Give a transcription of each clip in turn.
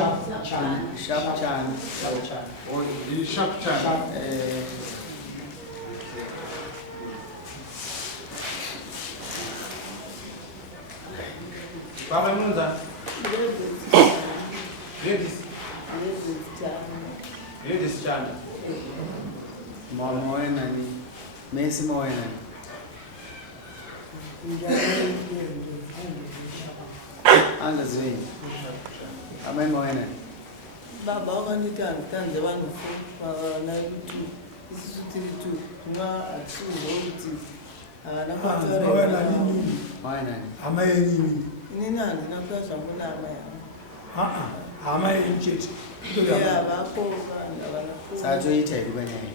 Sharp Chan. Or the Sharp Chan. Baba Munza. Ladies Chan. Moena ni. Messi Moena. Angazweni. Amen Moena. Baba wakanditanze vanofu na rutu isisutiri tu kuma achiuza kuti haana Moena nini? Moena. Amai nini? inini handina kuya zvangu naamai hangu Amai chete. vako vanhu havana Saka toita here panyaya.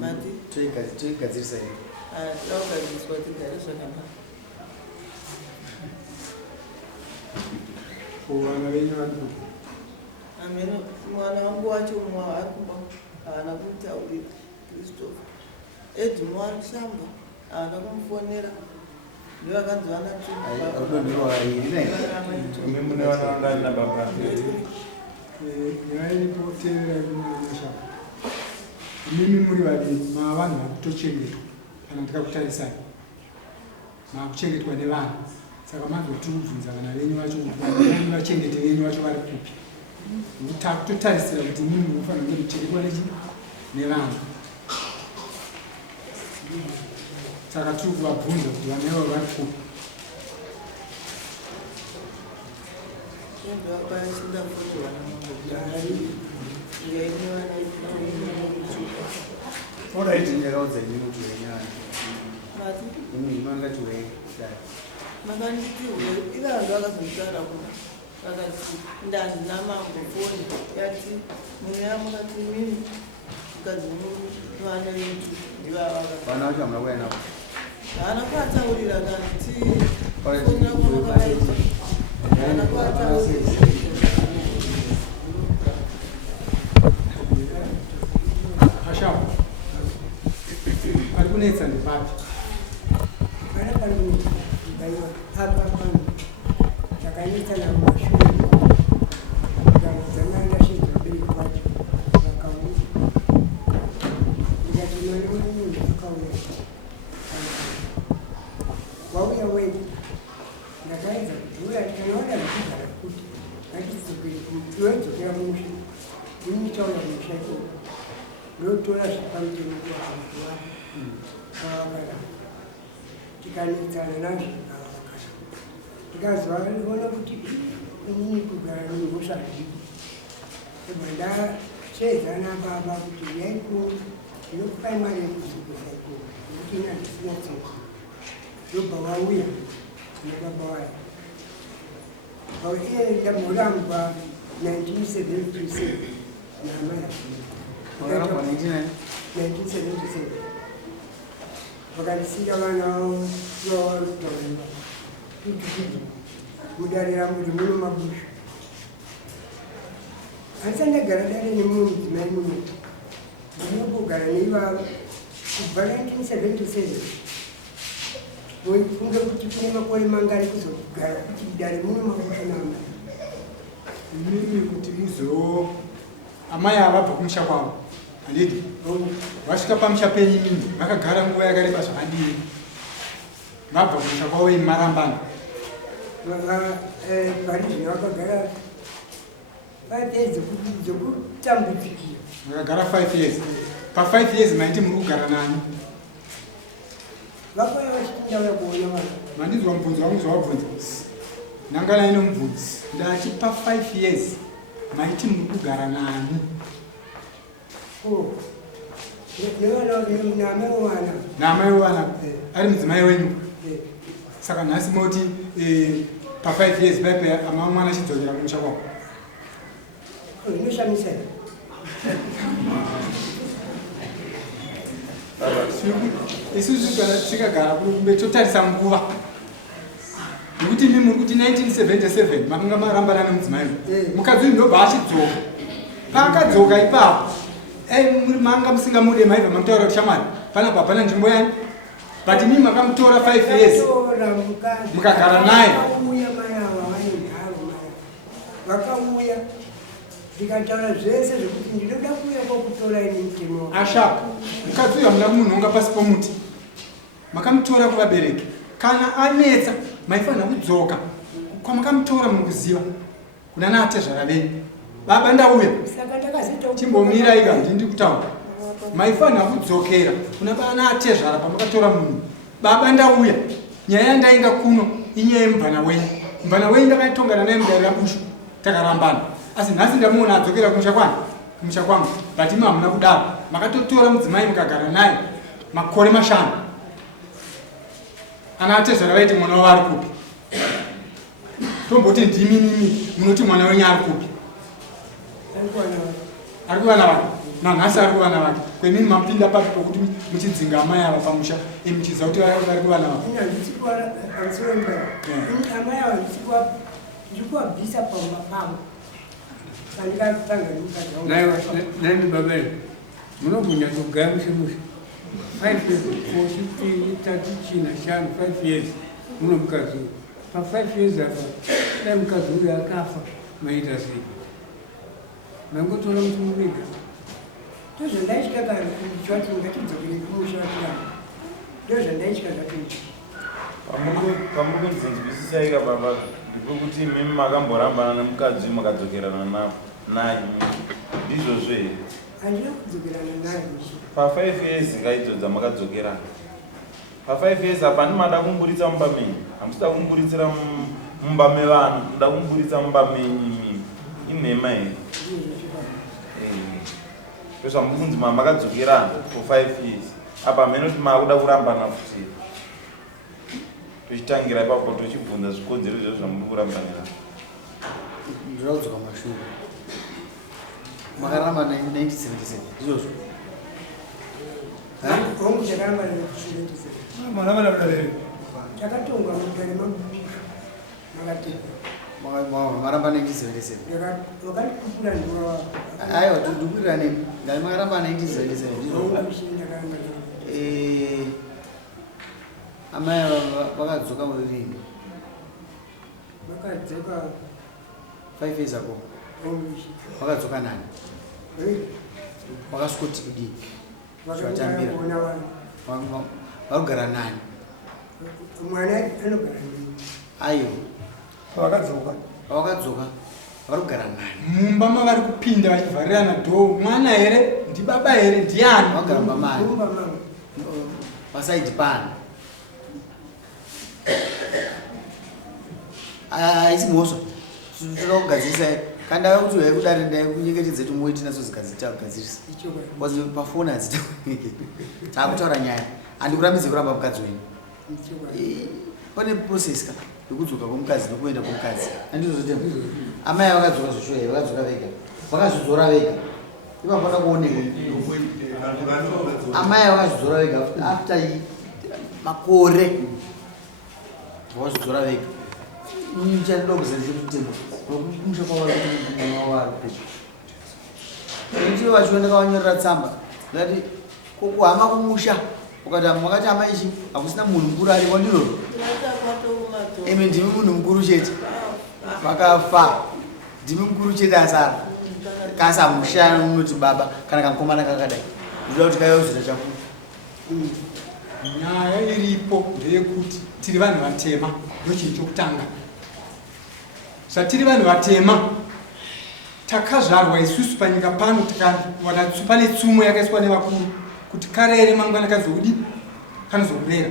mati Toigadzirisa here. taugadziriswa tigare zvakanaka Vana venyu vari amene mwana wangu wacho mumwe ari kumba haana kumutaurira Christopher edimo ari kushamba haana kumufonera ndovakanzi Udondiwa here. Mune wanaenda na baba. yairipoterera kunoshaka. Mimi muri vaviri mava vanhu vari kutochengetwa kana ndikakutarisai. Makuchengetwa nevanhu. Saka mazotiri kubvunza vana venyu vacho kuti vachengete venyu vacho vari kupi. Totarisira kuti mimi munofanira kunge muchengetwa nevanhu. Saka tiri kuvabvunza kuti vana ivavo vari kupi. ndovakwanisa foto vana vangu kuti haari ngaine vana Alright, ndakaudza inini kuti wenyana. mati Inini mangati we. makanditi iva vanhu vakazonditaura kuna vakati ndanzina mambo foni yati mune yamukati mini mukadzi vana vetu ndivavaka Vana vacho hamuna kuuya navo. haana kuataurira kanti fonera kumakavaita haana kuataurira Asham. Vari kunetsa ndepapi? Mana pano baiwa hapa pano takanisa na mashuhuri zamanda shida bei kwacho wakamuza ngatimani mwenye akauya wauya wengi ndakaiza uya tanaona nakigara kuti ngatiwedzokera musha initaura musha iko ndotora zvipamutemo kuvamuwa kavakara tikanetsana nazvo kavakara ndikazoona kuti inini kugara nehosha zvipi ebva ndachedzana baba kuti yaiko ndinokupai mari yekuzvikosa iko nokuti ina ndisina tsoka ndobva vauya nebaba wayo iye ndamhoramba 1977 naamai Wakapa 1999? 1977 vakandisiya vana vavo vavarutaurira kuti mudare rangu rimuno mabusha asi andagara dare nemumwe mudzimai muno ndinobogara neivavo kubva 1977 funge kuti kune makore mangari kuzogara kuti dare muno mabusha naamai Mimi kuti muzo amai avabva kumusha kwavo. Handiti? Vasvika pamusha penyu mimi vakagara nguva yakareba zvakadii? Vabva kumusha kwavo marambana. vari zvino vakagara 5 years dzekutambudzikira Vakagara 5 years. Pa5 years maiti muri kugara nani? vakauya vachitindauya kuona vanhu Mandinzwa mubvunzo wangu zvawabvunza. Nanganai nomubvunzi. Ndati pa5 years maiti muri kugara nani? namai wana Namai wana ari mudzimai wenyu. Saka nhasi moti pa5 years paipe ama mwana achidzokera kumusha kwavo. inoshamisa Isusu kana tikagara kumbe totarisa nguva. Nokuti imi muri kuti 1977 makanga marambana nemudzimai. Mukadzi ndobva achidzoka. Paakadzoka ipapo. Muri manga musingamude maibva mamutaura kuti shamwari panapa hapana nzvimbo yani. But imi makamutora 5 years. Mukagara naye. vakauya ndikataura zvese zvekuti ndinoda kuuya kwakutora ine mutemo ashaka mukadzi uyu hamuna kumunhonga pasi pomuti makamutora kuvabereki kana anetsa maifanira kudzoka kwamakamutora mukuziva kuna naatezvara venyu baba ndauya saka ndakazita chimbomirai ka ndindi kutaura maifanira kudzokera kuna naatezvara pamakatora munhu baba ndauya nyaya yandainga kuno inyaya yemubvana wenyu mubvana wenyu ndakaitongana naye mudaira bushu takarambana asi nhasi ndamuona adzokera kumusha kwangu but imi hamuna kudaro makatotora mudzimai mukagara naye makore 5 ana atezvara vaiti mwana wavo ari kupi tomboti ndimi munoti mwana wenyu ari kupi ari kuvana vake nanhasi ari kuvana vake kwemini mapinda papi pokuti muchidzinga amai ava pamusha muchiziva kuti vari kuvana vake amai ava ndiri kuvabvisa pauma pavo pandikatanga nani babeli munogona kugara mushemushe 5 years 4 china 5 years muno mukadzi uyu pa5 years apa dai mukadzi uyu akafa maita sei mangotora muti muviga ndozvandaitya kana kuti ngatidzokere kumushatirana ndozvandaitya zvatoita pamuri kunzinzwisisa baba ndikokuti mimi makamborambana nemukadzi makadzokerana naye ndizvozvo here handina kudzokerana naye pa5 years kaidzodzo makadzokerana pa5 years apa ndimada kumburitsa mumba menyu hamusida kumburitsira mumba mevanhu nda kumburitsa mumba menyu imimi inhema here zvamuri kunzi makadzokerana for 5 years apa menoti makuda kurambana futi tochitangira ipapo tochibvunza zvikodzero izvozvo zvamuri kurambanira ndinoda kudzoka mashure makaramba 1977 izvozvo hongu chakaramba 1977 chakatongwa mugare maramba 1977 wakandikupura ndiwa aiwa todupurira nemi ngari makaramba 1977 amai vakadzoka murini vakadzoka 5 years ago vakadzoka nani vakasukoti kudii zvatambira varikugara nani mwana anogara aiwa vakadzoka varikugara nani mumba mavari kupinda vachivharirana dhoo mwana here ndibaba here ndiani vagara mbamani pasaidi pano haisi mhosva toda kugadzirisa kanda kuti vai kudari ndai kunyengetedza kuti muwe tinazo zigadzirita kugadzirisa bcause pafoni hadzita taakutaura nyaya handikurambidze kuramba mukadzi wenyu pane process ka yokudzoka kwomukadzi nokuenda kwomukadzi handizozotema amai vakadzoka zvoshoya vakadzoka vega vakazvidzora vega ipapana kuoneka amai vakazvidzora vega after makore vakazvidzora vega nichandoda kuzadzisa mutemo nokumusha kwavaari kuti vachioneka vanyorera tsamba ngati kuhama kumusha ukati makati amaichi hakusina munhu mukuru aripo ndiroro imi ndimi munhu mukuru chete vakafa ndimi mukuru chete asara kasa musha unoti baba kana kamukomana kakadai ndoda kuti kayozvita chakuru nyaya iripo ndeyekuti tiri vanhu vatema ndochinhu chokutanga zvatiri vanhu vatema takazvarwa isusu panyika pano tikawana pane tsumo yakaiswa nevakuru kuti karere mangwana kazodi kanozorera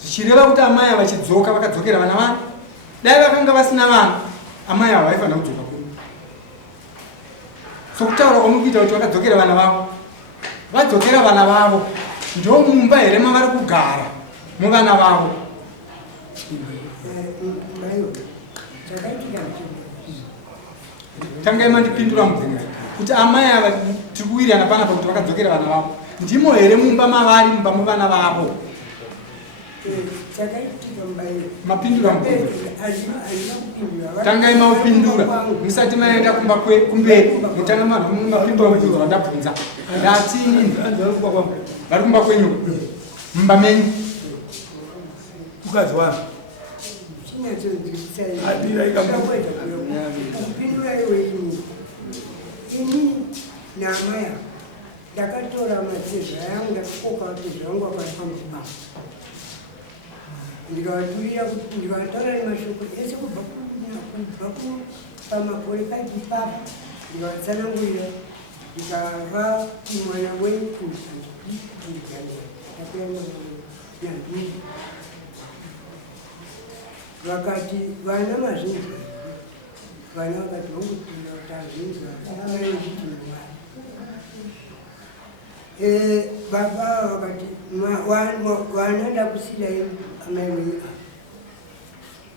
zvichireva kuti amai ava vachidzoka vakadzokera vana vavo dai vakanga vasina vana amai ava vaifanira kudzoka kuno sokutaura kwamurikuita kuti vakadzokera vana vavo vadzokera vana vavo ndo mumba here mavari kugara muvana vavo tangai mandipindura mubvunzo kuti amai ava tiri kuwirirana panapa kuti vakadzokera vana vavo ndimo here mumba mavari mumba muvana vavo mapindura mubvunzo tangai maupindura musati maenda kumberi mutanga mapindura mubvunzo vandabvunza ndatini vari kumba kwenyu mumba menyu mukadzi wavo chinachonzwisisa Adira ikakweta kupindura iwe ini namaya ndakatora matsezva yangu ndakakoka matsezva yangu akafamba ndikawaturira kuti ndikataura nemashoko ese kubva pamakore kaipapa ndikawatsanangurira ndikava mwana vakati vana mazhinji vana vakati vongopinda kuti azhinji vaaaaichitinaa baba vakati vana ndakusirai amai wei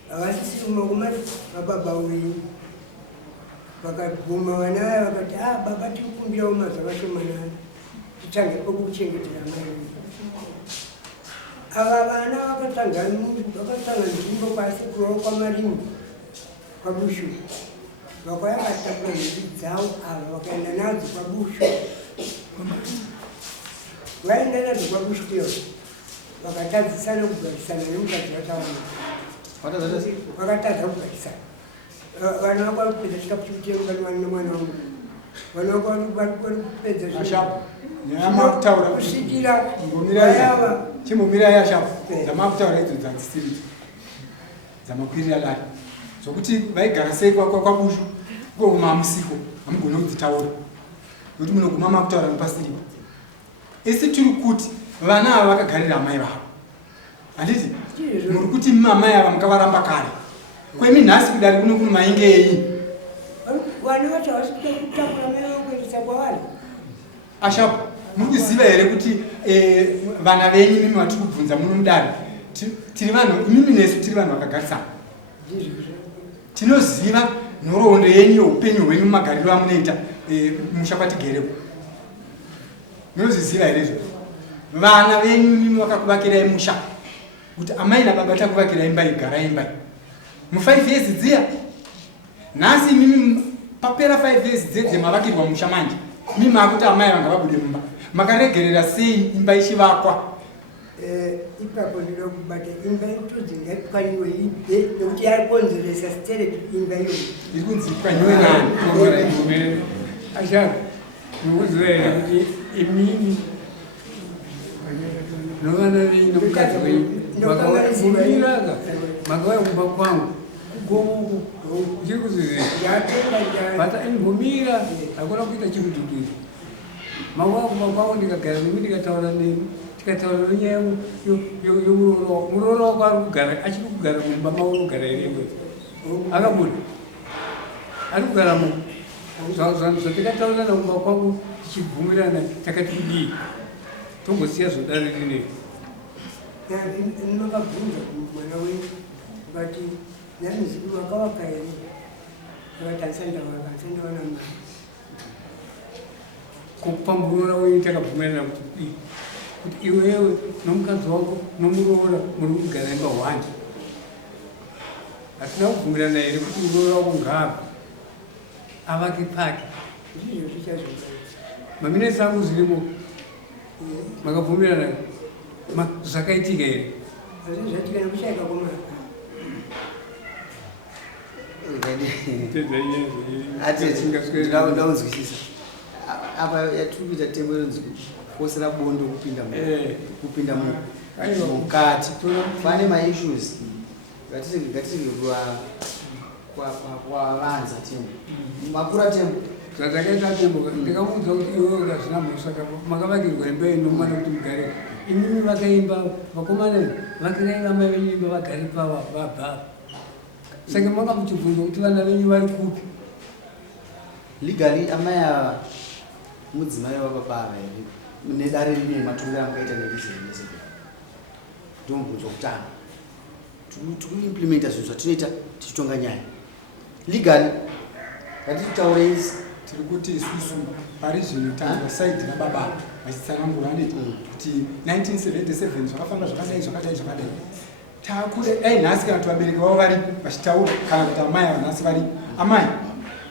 havasisiri makumati vababa wei vakaguma vana vaya vakati baba tiri kumbirawo mazavashomanana titange pokuchengetera amai wei ava vana vakatanga nzvimbo kwasekurawo kwamarimi kwabushu vakwaya vatakura nhumbi dzavo ava vakaenda nadzo kwabushu vaenda nadzo kwabushu iyo vakatadzisana kugarisana nemukadzi vatawana vakatadza kugarisana vana vakwari kupedza chikafu chikutenga nemwana wangu vana vakwari kupedza kusvikira vayava chimbomira yashapu dzamakutaura idzo dzadzisiri dzamakwirira dare zvokuti vaigara sei kwabushu komamusiko hamugone kudzitaura nokuti munoguma makutaura nepasiripo esi tiri kuti vana ava vakagarira amai vavo handiti muri kuti mamai ava mukavaramba kare kweminhasi kudari kuno kuno maingei vana vacho vasikuda kutakura mai vakuendesa kwavari ashapu muri kuziva here kuti vana venyu mimi vatiri kubvunza muno mudare tiri vanhu imimi nesu tiri vanhu vakagarisana tinoziva nhoroondo yenyu yeupenyu hwenyu mumagariro amunoita musha kwatigereko munozviziva here izvo vana venyu mimi vakakuvakirai musha kuti amai nababa takuvakirai imba igarai imbai mu5 years dziya nhasi mimi papera 5 years dzedze mavakirwa musha manje mimi makuti amai vanga vabude mumba makaregerera sei imba ichivakwa ipapo ndinoda kubata imba yekutodzi ngaipwanyiwe ibe nekuti yaikonzeresa stereti imba iyo iri kunzi ipwanyiwe nani ashaka nokuziva here kuti imini novana venyu nomukadzi wenyu makavumiraga makauya kumba kwangu kugomuku uchiri kuzivira bata imbomira hakuna kuita chimudhudhuri makauya kumba kwangu ndikagara nemi ndikataura nemi tikataura nenyaya yomurooro murooro wako ari kugara achiri kugara mumba maunogara irewe akabuda ari kugara mu zvatikataurana kumba kwangu tichibvumirana takati kudii tombosiya zvodare rinei ndinokabvunza mwana wenyu vakati namizivi makavaka here vakati handisandawana mari kupamburora wenyu takabvumirana kuti iwewe nomukadzi wako nomuroora muri kugara imba 1 hatina kubvumirana here kuti muroora wako ngaava avake pake ndizvo zvichazvoa maminesi angu zvirimo makabvumirana zvakaitika here zvatika nekushayika kwamaka ndaunzwisisa apa yatiri kuita tembo rinonzi kufosera bondo kupinda mukati pane maissues ngatirege kwavanza tembo makura tembo zvazvakaita tembo ndikamuudza kuti iwe hazvina mhosva makavakirwa imba inomwana kuti mugare imimi vakaimba vakomana vakirai vamai venyu imba vagari pava vabva saka manga muchibvunza kuti vana venyu vari kupi legally amai ava mudzimai wababa here nedare rine matongerano akaita nerizerese ndomubvunzo kutanga tikuimplementa zvinhu zvatinoita tichitonga nyaya legally ngatititaure isi tiri kuti isusu pari zvino tanzwa saidi rababa vachitsanangura neti kuti 1977 zvakafamba zvakadai zvakadai zvakadai takure dai nhasi kana kuti vabereki vavo varipo vachitaura kana kuti amai ava nhasi varipo amai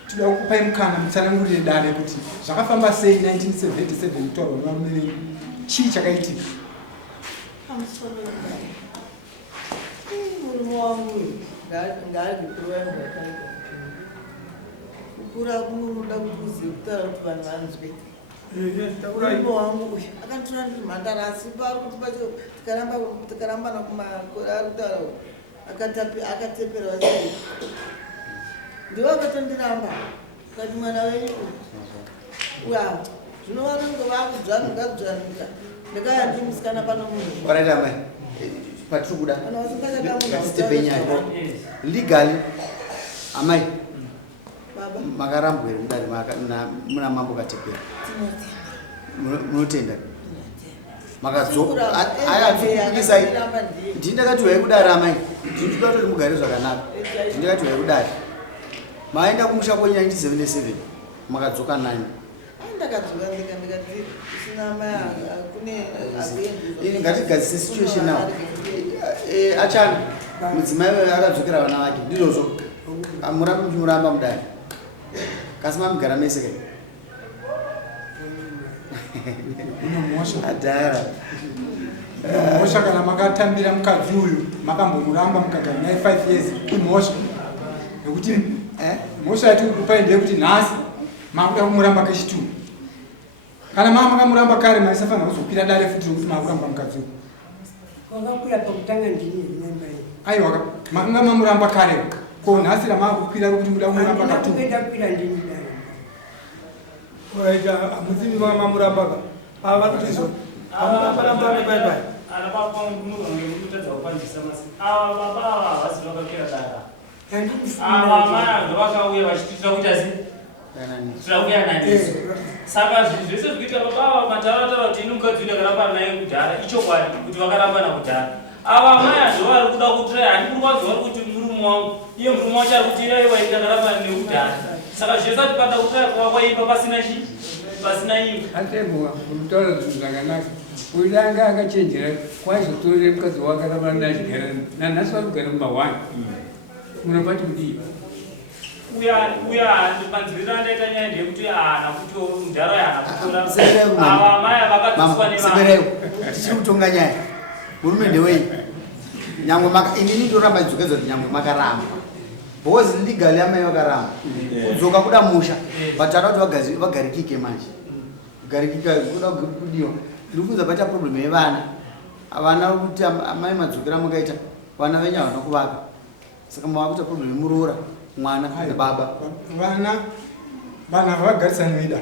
toda kukupai mukana mutsanangurire dare kuti zvakafamba sei 1977 kutaurwa nevarume venyu chii chakaitika pamusoro murume wangu ngaazvipirowangu akaita kukura kunoda kuti uzive kutaura kuti vanhu vanzwe. Murume wangu uyu akanditora ndiri mhandara asi pari kuti pacho tikarambana kumakore ari kutaura akatepera vasei ndivo akatondiramba kati mwana wenyu uya zvino vanonge vakudzvanuka ndikaya ndimusikana pano munhu oraita mai patiri kuda ngatitepe nyaya legally amai makarambwa here mudare muna mambo katepera munotenda makadzokisai ndindakati wai kudari amai ndinoda kutoti mugare zvakanaka ndindakati wai kudari maenda kumusha kwenyu 1977 makadzoka nani ngatigadzise situation now achana mudzimai akadzokera vana vake ndizvozvo murambe muchimuramba mudare kasi mamigara mese kai adhara mhosva kana makatambira mukadzi uyu makambomuramba mukagara naye 5 years imhosva nekuti mhosva yatiri kupai ndeyekuti nhasi makuda kumuramba kechitu kana maa makamuramba kare maisafanira kuzokwira dare futi rekuti makuramba mukadzi uyu wakakwira pakutanga ndini nembai aiwa makanga mamuramba kare ko nhasi ramakukwira rekuti muda kumuramba katu kuenda kukwira ndini dare oraita hamuzivi mamurambaka ava kutizo amaramba nebaibai ana papa ngekutadza kupanjisa masi ava baba ava havasi vakapera dara ava mai ndo vakauya vachititira kuti asi tirakuya naniso saka zvinhu zvese zvikuita baba ava matavataura kuti ini mukadzi uyu ndakaramba naye kudhara ichokwadi kuti vakarambana kudhara ava mai ndo vari kuda kutirai handi kuri kwadzo vari kuti murume wangu iye murume wacho ari kuti iwai ndakarambana nekudhara saka zvese atipanda kutirai kwava kwaimba pasina chii pasina imba atemwa kutaura zvinhu zvakanaka uidanga akachenjera kwaizotorere mukadzi wakarambana nachigara nanhasi vari kugara mumahwani munopati kudii uya panzwira ndaita nyaya ndeyekuti haana kuti mudhara haana kutora ava mai vakadziswa nevanhu tichiri kutonga nyaya hurumende wei nyangwe inini ndoramba idzokedzwa kuti nyangwe makaramba because legally amai vakaramba kudzoka kuda musha but ada kuti vagarikike manje kugarikika kuda kudiwa ndiri kuudza paita problem yevana havana kuti amai madzokera mukaita vana venyu havana kuvaka saka mava kuita problem yemuroora mwana nebaba vana vagarisani veida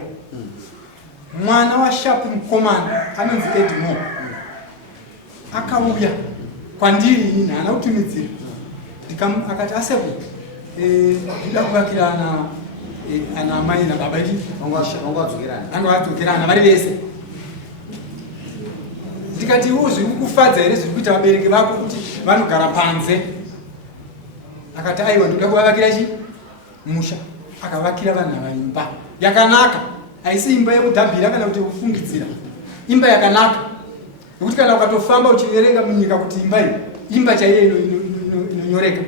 mwana washapu mukomana anonzi edmo akauya kwandiri ini haana kutumidzira akati aseku ndida kuvakira ana amai nababa iti anga vadzokerana vari vese ndikati iwo zviri kukufadza here zviri kuita vabereki vako kuti vanogara panze akati aiwa ndoda kuvavakira chi musha akavakira vanhu vaimba yakanaka haisi imba yekudhambira kana kuti kufungidzira imba yakanaka nekuti kana ukatofamba uchiverenga munyika kuti imba iyi imba chaiyo inonyoreka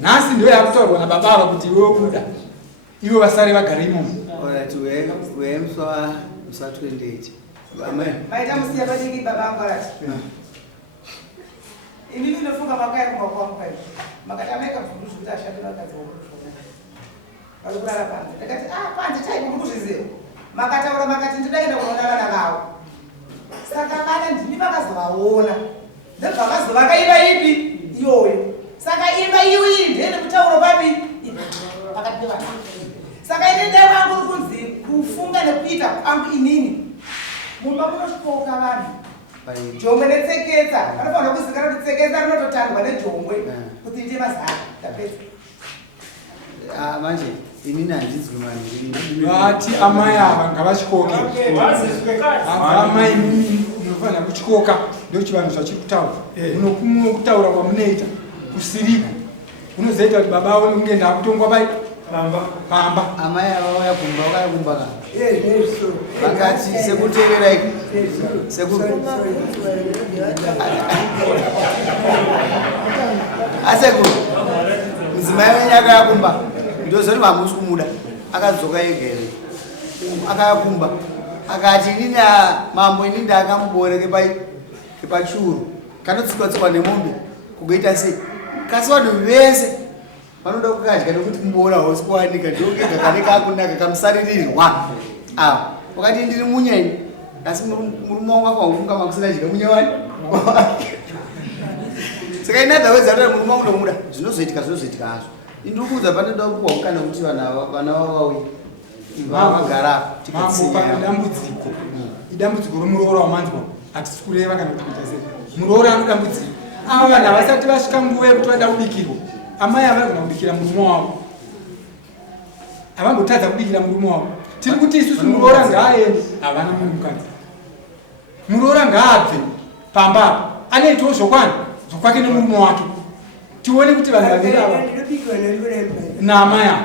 nhasi ndo yakutaurwa nababa ava kuti iwe kuda ivo vasare vagare imomo wemuswa 28 maita musiya pachiki baba angu arati ini ndinofunga makaya kumakwamukai makati amaika bvundu zvekuti ashandira vakadzi vokushona vari kurara panze ndakati panze chaiko muri kuzviziva makataura makati ndidaenda kuona vana vavo saka vana ndini vakazovaona ndobva vakazovaka imba ipi iyoyo saka imba iyoyi ndene kutaura papi pakati pevana saka ine ndai vangu uri kunzi kufunga nekuita kwangu inini mumba munosvoka vanhu jongwe netseketsa vanofanira kuzikana kuti tseketsa rinototandwa nejongwe kuti ite mazana tapedza manje inini handinzwi manhu vati amai ava ngavachikoke amai munofanira kuchikoka ndokuti vanhu zvachiri kutaura munokutaura kwamunoita kusiriku unozoita kuti baba avo nekunge ndakutongwa pai pamba amai ava vaya kumba vakayakumba kana vakati sekuteereraiko asekuru mudzimai wenyu akayakumba ndozoti mamusi kumuda akadzoka egere akayakumba akati inini mambo inini ndakamubore kepachuru kanotsikwa-tsikwa nemombe kugoita sei kasi vanhu vese vanoda kukadya nekuti kumboona hosi kuwanika ndokega kanenge akunaka kamusaririrwa wakati ndiri munyani asi murume wangu akaunga makusina dya munya wani saka inadha wezarira murume wangu ndomuda zvinozoitika hazvo indiri kuudza panoda kuwahukana kuti vana vavauye vagara dambudziko idambudziko romuroora wamanzwa hatisi kureva kana kuti kuita sei muroora anodambudziko ava vanhu havasati vasvika nguva yekuti vada kubikirwa amai havagona kubikira murume wavo havambotadza kubikira murume wavo tiri kuti isusu muroora ngaaende havana munhukadzi muroora ngaabve pamba anoitawo zvokwani zvokwake nemurume wake tione kuti vanhu vaviri ava naamai avo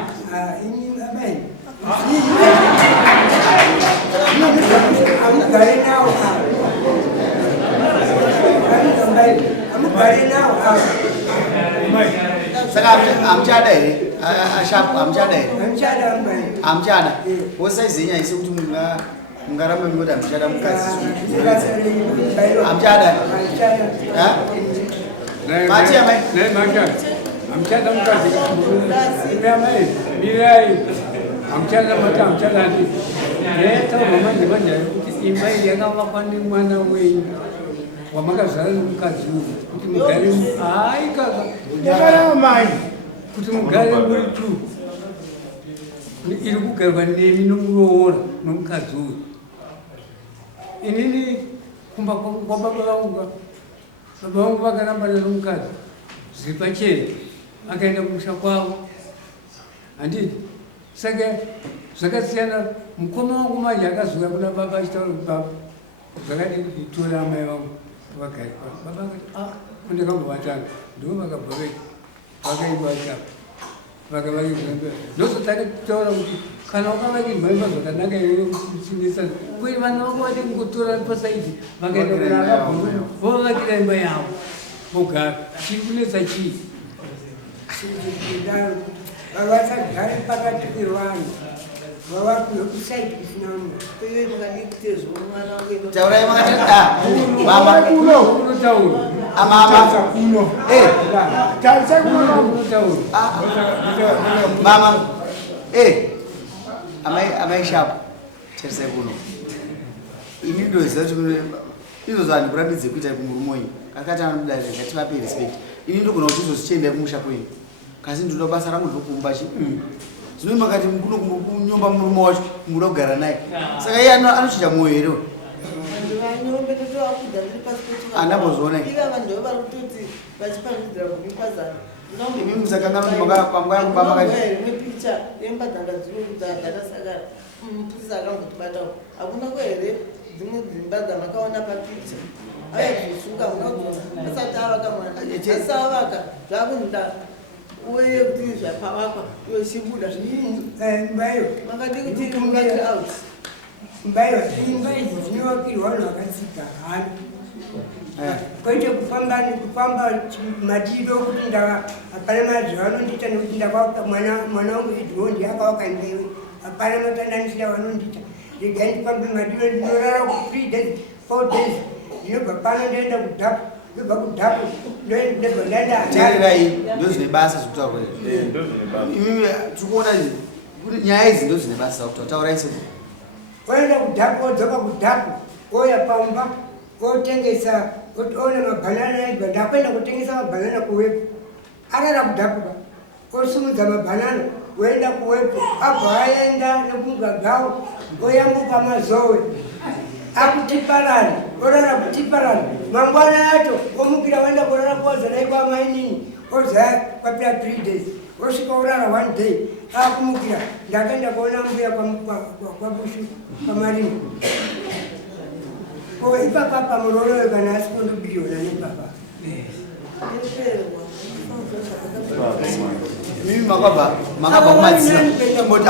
saka hamchada here ashapu hamchada here hamchada wosaizenya ise kuti mungaramba minoti hamchada mukadzi hamchada mati amai hamchada mukadzi amai mirai hamchada mati hamchada ndi tauromanje manje kuti imai yakavakwa nemwana wenyu wamakazara nemukadzi uyu kuti mugare hai kaka yakarava mai kuti mugare muri tu iri kugarwa nemi nomuroora nomukadzi uyu inini kumba kwababa vangu baba vangu vakarambana nomukadzi zviri pachena akaenda kumusha kwavo handiti saka zvakasiyana mukoma wangu manje akazuya kuna baba achitaura kuti baba zvakadii kuti tora amai vangu vakari baba akati ndakambovachana ndo vakabva vakaibata vakavaizambea ndozotakaitaura kuti kana wakavakimhaimba zvakanaka ire kuchinisa kwei vana vako vati kungotora pasaidi vakaenda kuna akabva vovakira imba yavo vogara chiri kunetsa chii vavasagare pakati pevanhu taurai makati mama amai shapu cherisai kuno ini ndoziva kuti izvozvo handikurambidze kuita kumurumonyi akati anodarira ngativape respect ini ndogona kuti izvozvichienda kumusha kwenyu kasi ndinoda basa rangu ndokuumba chi zvino makati kuno kunyomba murume wacho muda kugara naye saka iye anochinja mwoyo here andambozviona imi musakanganonimakambayakubamakaipicha yemba dzanga dzirikudzagasagara muprisa akangotibatawo hakuna kwere dzimwe dzimba dzamakaona papicha ayazvisuka munagona asati avaka mwana asi avaka zvakunda uye kuti zvapavakwa yochibuda mbayo makati kuti mungati out mbayo imba idzi dzinovakirwa vanhu vakatsika hano kwete kufamba matido kuti hapana mazvavanondiita nekuti ndakavaka mwana wangu idhondi akavaka mbeu hapana matandanisira vanondiita regai ndifambe matido ndinorara ku 3 days 4 days ndinobva pano ndoenda kudhapu ndobva kudhapu ndobva ndaendatererai ndozvine basa zvekutaura imimi tikuona nyaya idzi ndozvine basa kutaura taurai se oenda kudhapu odzoka kudhapu oya pamba otengesa ona mabhanana aibva ndakwenda kutengesa mabhanana kuwepo arara kudhapuka osumudza mabhanana oenda kuwepo abva aenda nekugagawo oyambuka mazowe akutiparani orara kutiparani mangwana acho omukira waenda kurara kuwazanai kwamainini oza kwapira 3 days osvika orara 1 day akumukira ndakaenda kuona mbuya kwabushu kwamarimo ipapapa murooroyo kana asi kundobiyona nepapa mimi makabva kumadzira moti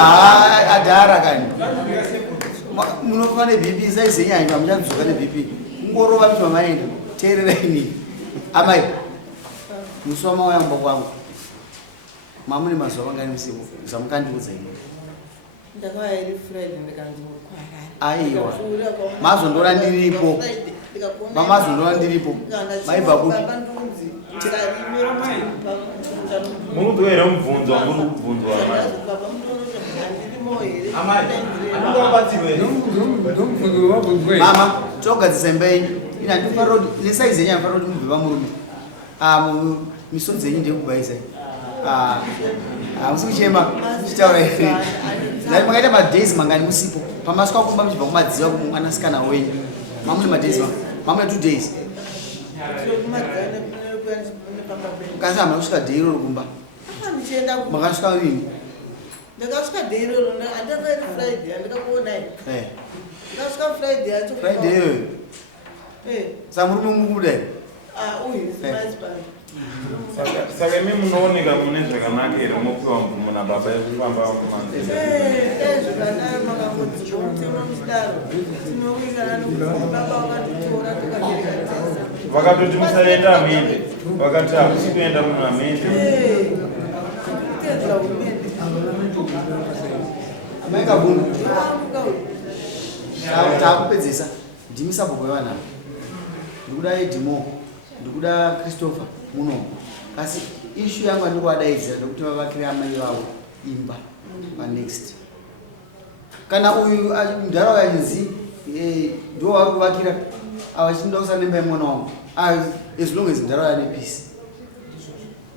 adhara kani munofa nebp saizenyanya muchadzoka nebp ngorova kuti mamaenda teererai amai musi wamawayamba kwangu mamune mazuva mangani musiku zvamukandiudza ini ndakauya iri friday ndikanzokwarara aiwa mazondora ndiripo mamazondora ndiripo maibva kupi Munudwere mubvunzo muri kubvunzwa mama togadzisa imbai ina ndifanira kuti nesaizi yenyu anofanira kuti mubve pamurume misodzi yenyu ndekubvaisa hamusi kuchema chitaura ife nai makaita madhays mangani musipo pamaswa kumba muchibva kumadziva kumwanasikana wenyu mamune madhays mamune 2 days kasi hamuna kusvika dhei iroro kumba makasvika vini ndakasvika dhei iroro handakaiti friday handikakuonai ndakasvika friday yacho friday iyoyo saka murume mukudai saka imi munooneka mune zvakanaka here mopiwa mvumo nababa yekufamba zvakanaka makangodziomutinomusdaro tinokuingana nokubaba vakatitora tikabereka vakatoti musaenda hamende vakati hakusi kuenda munhu hamende kutenza hurumende amaikabunu taakupedzisa ndimi sabhuku yevanhava ndikuda edimo ndikuda Christopher muno kasi ishu yangu andikuadaidzira ndokuti vavakire amai vavo imba panext kana uyu mundaraunda yanzi ndo vari kuvakira avachinoda kusanemba imwana wangu as long as mundaraunda ane peace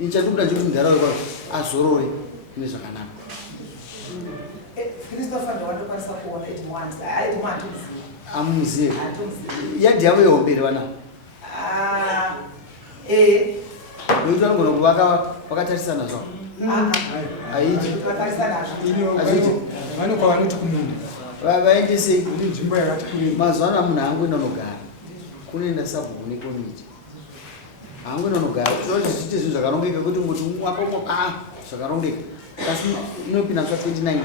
inchandikuda chekuti mundaraunda kwavo azorore ine zvakanaka amuzive yadhi yavo yehombere vanavo nokuti vanogona kuvaka vakatarisana zvavo aiti vanokwa vanoti kumunda vaendesei kuti nzvimbo yakati kurei mazuva ano munhu haangoenda unogara kunoenda sabhuku nekomiti haangoenda unogara zviite zvinhu zvakarongeka kuti ngoti mwapomo zvakarongeka kasi inopinda sa 29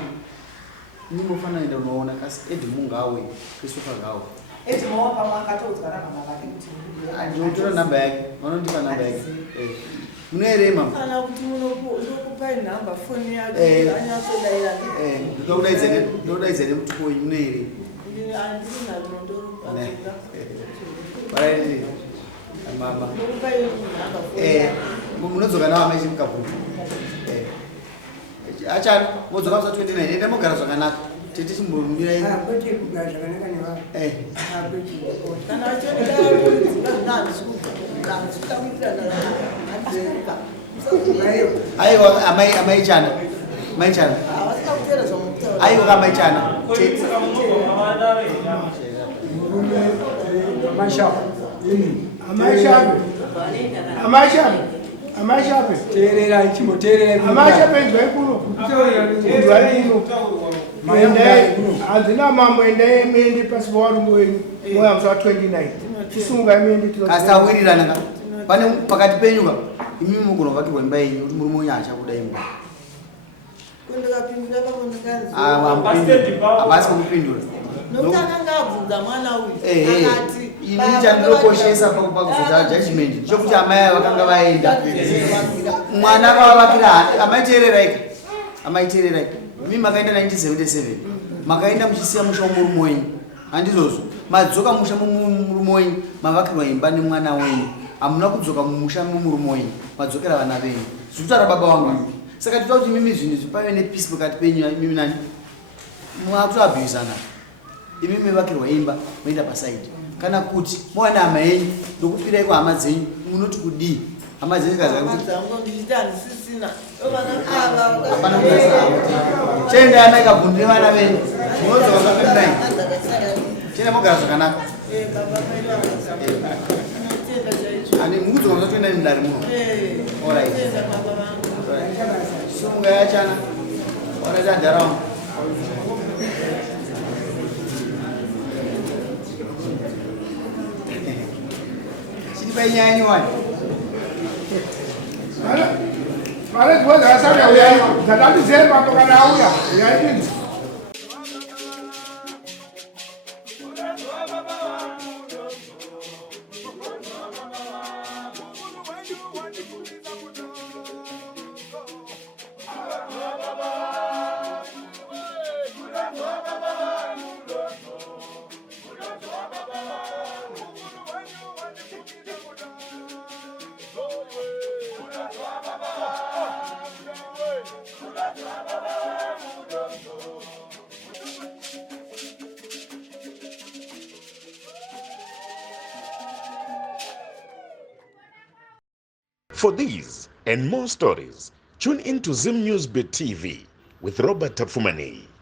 inofanira enda unoona kasi edimo ngawe Christopher ngawe ndinotora namba yake vanondipa namba yake munoerema kana kuti munokupai nhamba foni yake anyasodaira ndodaidza nemutukoyi munoere handiri narinondoroaaa mama nokupai nhamba foni munodzoka navo amaichimukabvuma achana modzoka musa 29 ende mogara zvakanaka tete chimbomumirai kwete kugara zvakanaka nevavo kana vachiodaakuitira aiwa amai chana mai chana vasikautera zvamukutaura aiwa amai chana murume amashapu amashape teererai chimboteererai amashape nzwaikuno ndwarino hazina mambo endai mende pasi pavarungu wenyu moya musa 29 tisunga mende kasitawirirana pane pakati penyuka imimi mugona kuvakirwa imba yenyu kuti murume wenyu achakuda imba ndikapindura pakondikanzi havasi kukupindura nokuti akanga abvunza mwana uyu akati inini chandinokoshesa pakuzodza judgment ndichokuti amai vakanga vaenda mwana vavavakira amaiteererai mimi makaenda 1977 makaenda muchisiya musha womurume wenyu handizvozvo madzoka musha murume wenyu mavakirwa imba nemwana wenyu hamuna kudzoka mumusha mumurume wenyu madzokera vana venyu zvikutaura baba wangu saka titoda kuti mimi zvinhu zvipave nepeace pakati penyu mimi nani mwakutoabhiyuzana imimi vakirwa imba moenda pasaidi kana kuti mowana hama yenyu ndokufirai kuhama dzenyu munoti kudii hama dzenyu chenda ana ikabvundire vana venyu munodzoka pa29 chenda mogara zvakanaka ani mukudzoka musa 29 mudare muno orit sunga yachana oraita ndaraunda penyanyi wani mare kwa zakasanya uyai dzatandizemba pakana auya uyai pini Go away. For these and more stories, tune in to Zim News Bit TV with Robert Tafumani.